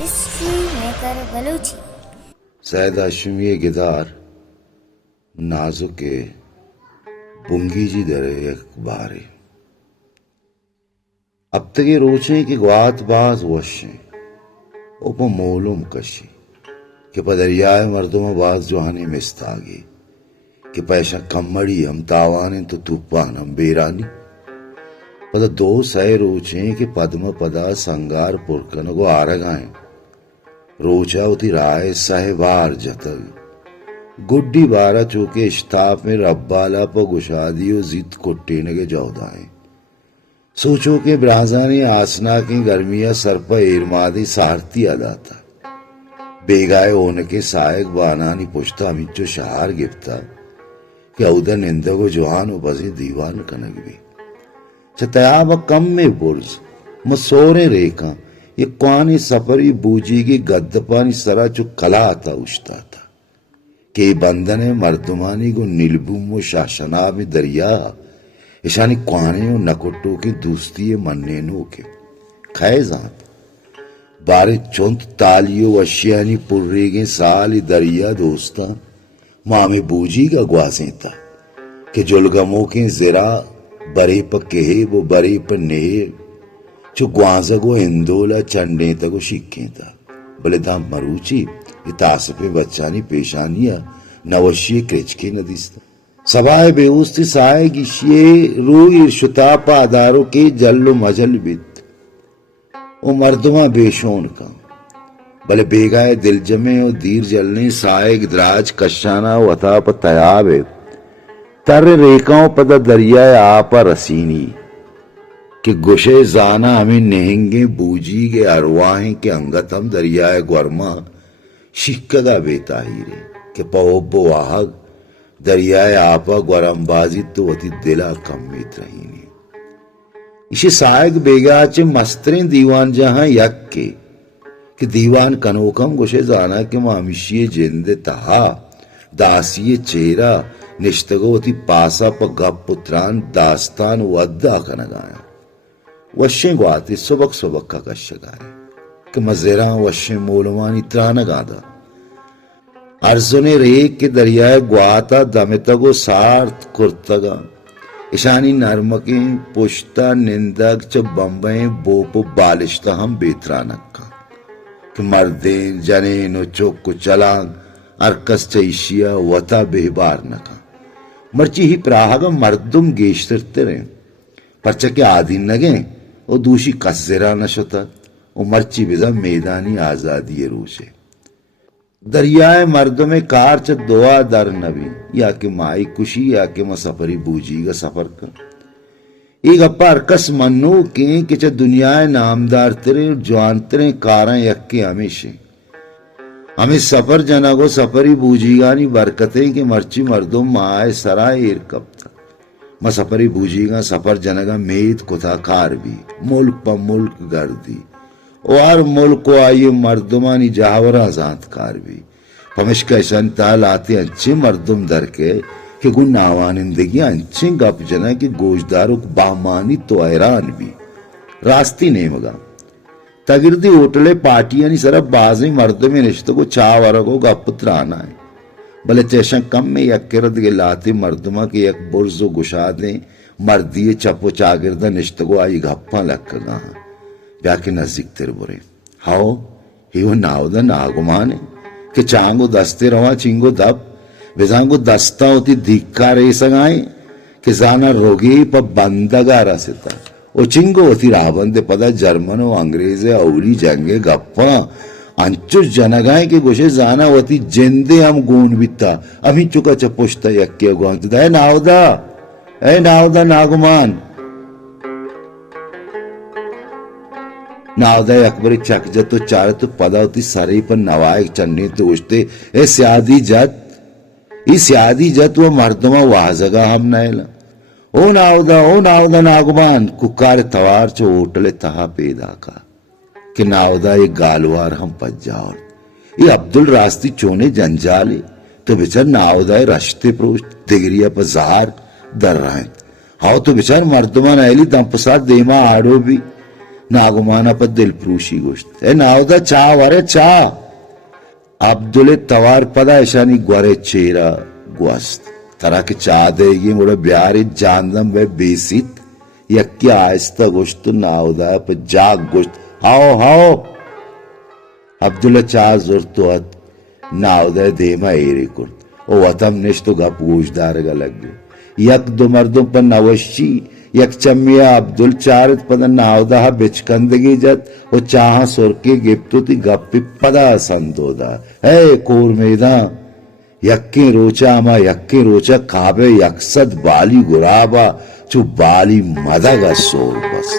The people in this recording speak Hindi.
हिस्ट्री मेकर बलूची सैद हाशमी गिदार नाजुके बुंगी जी दरे अखबारे अब तक ये रोचे कि ग्वात बाज वशे उप मोलुम कशी कि पदरियाए मर्दों बाज जोहाने मिस्तागी कि पैसा कम्मड़ी हम तावाने तो तुपान हम बेरानी पद दो सह रोचे कि पद्म पदा संगार पुरकन को आरगाएं रोचा उती राय साहेबार जतग गुड्डी बारा चौके इश्ताप में रब्बाला पर गुशादियो जिद कुट्टेने के जौदाएं सोचो के ब्राजानी आसना की गर्मिया सर पर एरमादी सारती अदा था बेगाए होने के सायक बानानी पुश्ता मिचो शहार गिफ्ता कि औदा निंदा को जवान व बजी दीवान कनक भी छतयाब कम में बुर्ज मसोरे रेखा ये क्वानी सफरी बूजी की गद्दपानी सरा चु कला आता उछता था के बंदने मर्दुमानी को नीलबुम शासना में दरिया ईशानी क्वाने और नकुट्टो की दोस्ती मन्ने नो के खैजात बारे चुंत तालियो वशियानी पुर्रेगे साली दरिया दोस्ता मामे बूजी का ग्वासे था कि जुलगमो के जरा बरे पर कहे वो बरे पर नेहे जो ग्वाजगो इंदोला चंडे तको शिक्के था भले दा मरूची इतास पे बच्चानी पेशानिया नवशिये क्रिचके नदीस्ता सबाए बेउस्ती साए गिशिये रूई शुता पादारो के जल्लो मजल बित ओ मर्दमा बेशोन का भले बेगाए दिल जमे और दीर जलने साए द्राज कशाना वता पर तयाबे तर रेखाओं पद दरिया आपा रसीनी कि गुशे जाना हमें नेहेंगे बूजी के अरवाहें के अंगत हम दरियाए ग्वर्मा शिक्का बेताहीरे कि पहोब्बो वाहक दरियाए आपा ग्वरमबाजी तो अति दिला कम्मित रहीने इसे सायक बेगाचे मस्तरें दीवान जहां यक के कि दीवान कनोकम गुशे जाना के मामिशिये जिंदे तहा दासिये चेहरा निश्तगोती पासा पर गप पुत्रान दास्तान वद्दा कनगाया वशे ग्वाती सुबक सुबक का कश्यगारे कि मजेरा वशे मोलवानी त्रान गादा अर्जुने रेक के दरियाए ग्वाता दमितगो सार्थ कुर्तगा ईशानी नर्मके पुश्ता निंदक च बम्बे बोप बालिश्ता हम बेतरानक्का कि मर्देन जनेन चोक चलांग अर्कस चईशिया वता बेबार नका मर्ची ही प्राहग मर्दुम गेश्तरते परचके आदि नगे और दूषी कस्जरा नशता और मर्ची बिजा मैदानी आजादी रूसे दरियाए मर्दों में कार च दुआ दर नबी या के माई कुशी या के मसफरी बूजी का सफर कर एक अप्पा अरकस मन्नो के च दुनियाए नामदार तेरे जवान तेरे कारा यक्के हमेशे हमें सफर जना को सफरी बूजीगानी बरकतें के मर्ची मर्दों माए सराय इरकब था म सफरी बूजीगा सफर जनगा मेद कुथाकार भी मुल्क पर मुल्क गर्दी और मुल्क को आइए मर्दुमानी जावरा जातकार भी पमिश्का शंता लाते अच्छे मर्दुम दर के कि गुन आवानिंदगी अच्छे गप जना की गोशदारों बामानी तो हैरान भी रास्ती नहीं मगा तगिरदी होटले पार्टियां नहीं सरब बाजी मर्दों में रिश्तों को चावर को गपुत्र आना है भले चेशा कम में यक किरद के लाते मर्दमा के यक बुर्जो गुशा दे मर्दिये चपो चागिरदा निश्तगो आई गप्पा लग गा ब्याके नजदीक तेरे बुरे हाओ हिवो नावदा नागुमाने कि चांगो दस्ते रवा चिंगो दब बेजांगो दस्ता होती धिक्का रे सगाए कि जाना रोगी पर बंदगा रसता ओ चिंगो होती रावंदे पदा जर्मनो अंग्रेजे औरी जंगे गप्पा अंचुर जनगाए के गोशे जाना होती जिंदे हम गुण बिता अभी चुका चपुष्टा यक्के गुआंत है नावदा नागुमान नावदा अकबर चक जत तो चार तो पदा होती सारे पर नवाए चन्ने तो उछते ए स्यादी जत वो मर्दमा वाह जगह हम नैला ओ नावदा नागुमान कुकार तवार चो होटले तहा पेदा का कि नावदा ये गालवार हम पज्जाओ ये अब्दुल रास्ती चोने जंजाले तो बेचार नावदा रश्ते प्रोश दिगरिया पर जार दर रहे हाउ तो बेचार मर्दमान ऐली दंपसाद देमा आड़ो भी नागुमाना पर दिल फ्रूशी गोश्त ए नावदा चा वरे चा अब्दुल तवार पदा ऐशानी ग्वारे चेरा ग्वस्त तरह के चा देगी मुड़े ब्यारी जानदम वे बेसित यक्की आहिस्ता गोश्त नावदा पर जाग गोश्त हाओ हाओ अब्दुल्ला चा जुर्तुअत नावदा देमा एरी कुर्त ओ वतम निश्तो गा पूजदार गा लग्यो यक दो मर्दों पर नवशी यक चम्मिया अब्दुल चारित पद नावदा बिचकंदगी जत ओ चाह सुरके गिप्तु ती गप्पी पदा संदोदा है कोर मेदा यक्के रोचा मा यक्के रोचा काबे यकसद बाली गुराबा चु बाली मदगा सोर बस